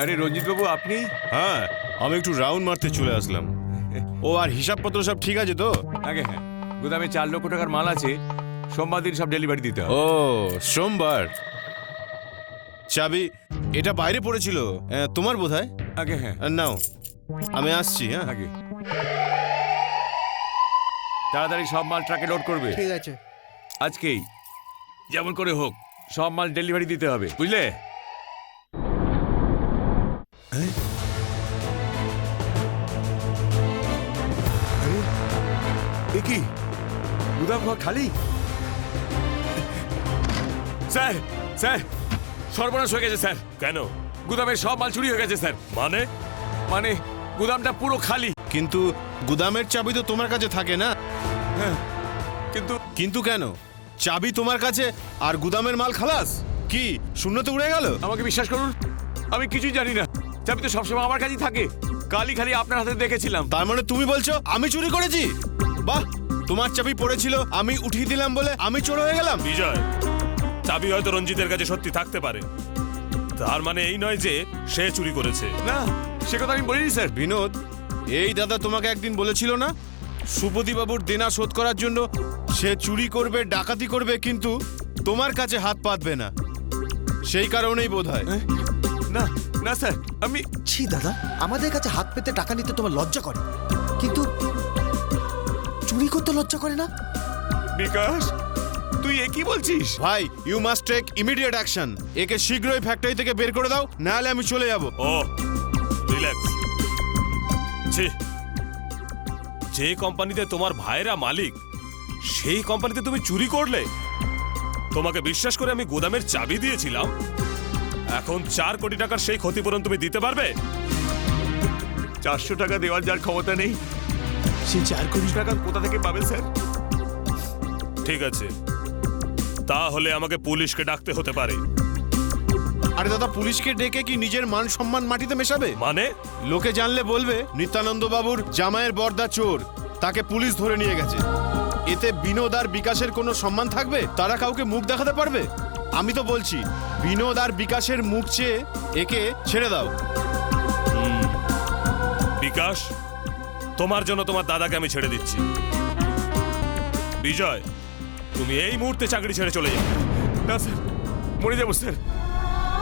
আরে রঞ্জিত বাবু আপনি? হ্যাঁ, আমি একটু রাউন্ড মারতে চলে আসলাম। ও আর হিসাবপত্র সব ঠিক আছে তো? আগে হ্যাঁ, গুদামে 4 লক্ষ টাকার মাল আছে, সোমবার দিন সব ডেলিভারি দিতে হবে। ও সোমবার। চাবি এটা বাইরে পড়েছিল, তোমার বোধহয়। আগে হ্যাঁ, নাও, আমি আসছি। হ্যাঁ, আগে তাড়াতাড়ি সব মাল ট্রাকে লোড করবে ঠিক আছে। আজকেই, যেমন করে হোক সব মাল ডেলিভারি দিতে হবে, বুঝলে? এ কি গুদাম ঘর খালি? স্যার স্যার, সর্বনাশ হয়ে গেছে স্যার। কেন? গুদামের সব মাল চুরি হয়ে গেছে স্যার। মানে? মানে গুদামটা পুরো খালি। কিন্তু গুদামের চাবি তো তোমার কাছে থাকে না? হ্যাঁ, কিন্তু কিন্তু কেন? চাবি তোমার কাছে আর গুদামের মাল খালাস? কি শূন্যতে উড়ে গেল? আমাকে বিশ্বাস করুন, আমি কিছুই জানি না। চাবি তো সবসময় আমার কাছেই থাকে, কালই খালি আপনার হাতে দেখেছিলাম। তার মানে তুমি বলছো আমি চুরি করেছি? বাহ, তোমার চাবি পড়েছিল, আমি উঠিয়ে দিলাম বলে আমি চোর হয়ে গেলাম? বিজয়, চাবি হয়তো রঞ্জিতের কাছে সত্যি থাকতে পারে, তার মানে এই নয় যে সে চুরি করেছে। না, সে কথা আমি বলিনি স্যার। বিনোদ, এই দাদা তোমাকে একদিন বলেছিল না সুপতি বাবুর দেনা শোধ করার জন্য সে চুরি করবে, ডাকাতি করবে, কিন্তু তোমার কাছে হাত পাতবে না। সেই কারণেই বোধহয়। না না স্যার, আমি ছি দাদা, আমাদের কাছে হাত পেতে টাকা নিতে তোমার লজ্জা করে, কিন্তু চুরি করতে লজ্জা করে না? বিকাশ, তুই এ কি বলছিস? ভাই, you must take immediate action. একে শীঘ্রই ফ্যাক্টরি থেকে বের করে দাও, নাহলে আমি চলে যাব। ও রিল্যাক্স। ছি, যে কোম্পানিতে তোমার ভাইরা মালিক সেই কোম্পানিতে তুমি চুরি করলে? তোমাকে বিশ্বাস করে আমি গোদামের চাবি দিয়েছিলাম, এখন 4 কোটি টাকার সেই ক্ষতিপূরণ তুমি দিতে পারবে? 400 টাকা দেওয়ার যার ক্ষমতা নেই, সে 4 কোটি টাকা কোথা থেকে পাবে স্যার? ঠিক আছে, তাহলে আমাকে পুলিশকে ডাকতে হতে পারে। আরে দাদা, পুলিশকে ডেকে কি নিজের মান সম্মান মাটিতে মেশাবে? মানে? লোকে জানলে বলবে নিত্যানন্দ বাবুর জামাইয়ের বর্দা চোর, তাকে পুলিশ ধরে নিয়ে গেছে। এতে বিনোদ আর বিকাশের কোনো সম্মান থাকবে? তারা কাউকে মুখ দেখাতে পারবে? আমি তো বলছি, বিনোদ আর বিকাশের মুখ চেয়ে একে ছেড়ে দাও। বিকাশ, তোমার জন্য তোমার দাদাকে আমি ছেড়ে দিচ্ছি। বিজয়, তুমি এই মুহূর্তে চাকরি ছেড়ে চলে যাও। না স্যার, মরে যাবো স্যার।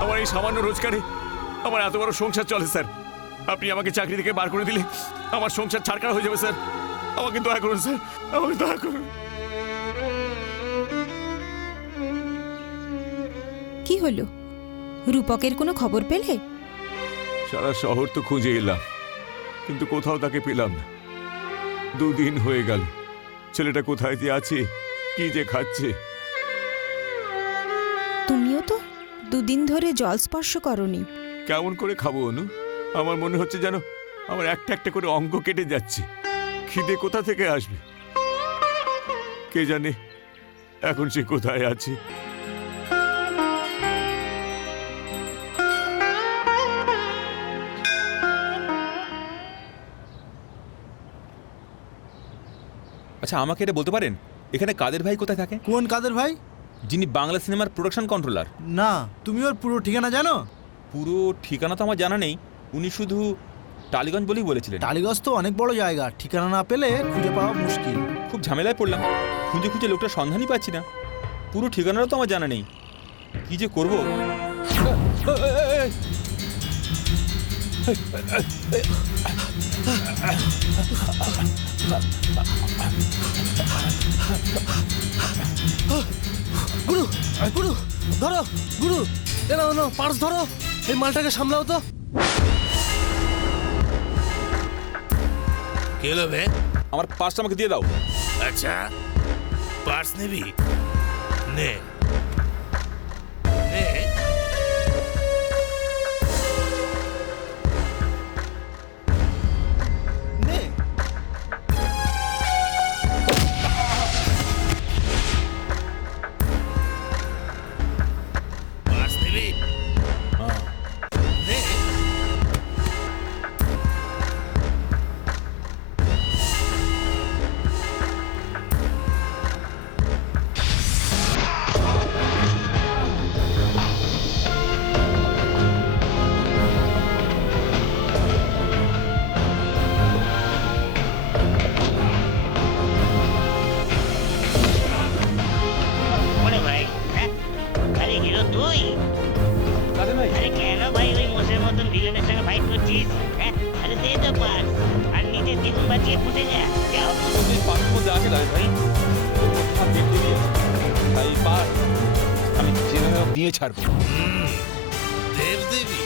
আমার এই সামান্য রোজগারে আমার এত বড় সংসার চলে স্যার। আপনি আমাকে চাকরি থেকে বার করে দিলে আমার সংসার ছাড়খাড় হয়ে যাবে স্যার। আমাকে দয়া করুন স্যার, আমাকে দয়া করুন। কি হলো? রূপকের কোনো খবর পেলে? সারা শহর তো খুঁজে এলাম, কিন্তু কোথাও তাকে পেলাম না। 2 দিন হয়ে গেল। ছেলেটা কোথায় যে আছে, কি যে খাচ্ছে। তুমিও তো 2 দিন ধরে জল স্পর্শ করনি। কেমন করে খাবো অনু? আমার মনে হচ্ছে যেন আমার একটা একটা করে অঙ্গ কেটে যাচ্ছে। খিদে কোথা থেকে আসবে কে জানে। এখন সে কোথায় আছে? আচ্ছা, আমাকে এটা বলতে পারেন এখানে কাদের ভাই কোথায় থাকে? কোন কাদের ভাই? যিনি বাংলা সিনেমার প্রোডাকশন কন্ট্রোলার। না, তুমি ওর পুরো ঠিকানা জানো? পুরো ঠিকানা তো আমার জানা নেই, উনি শুধু টালিগঞ্জ বলেই বলেছিলেন। টালিগঞ্জ তো অনেক বড় জায়গা, ঠিকানা না পেলে খুঁজে পাওয়া মুশকিল। খুব ঝামেলায় পড়লাম, খুঁজে খুঁজে লোকটার সন্ধানই পাচ্ছি না। পুরো ঠিকানাটাও তো আমার জানা নেই, কি যে করব। গুরু, গুরু ধরো, গুরু এনো পার্স ধরো, এই মালটাকে সামলাও তো। কে এলো বে? আমার পার্সটা আমাকে দিয়ে দাও। আচ্ছা, পার্স নিবি? নে নে। নে। পার্স নিবি? নে। ফাইট করছিস হ্যাঁ আরে দে তো পাস আর নিজের দিন বাঁচিয়ে ফুটে যা যাও এই পাশের মধ্যে আছে দাদা ভাই ওর মধ্যে আমার দেব দেবী আছে। তাই পার আমি যেভাবে হোক দিয়ে ছাড়বো। দেবদেবী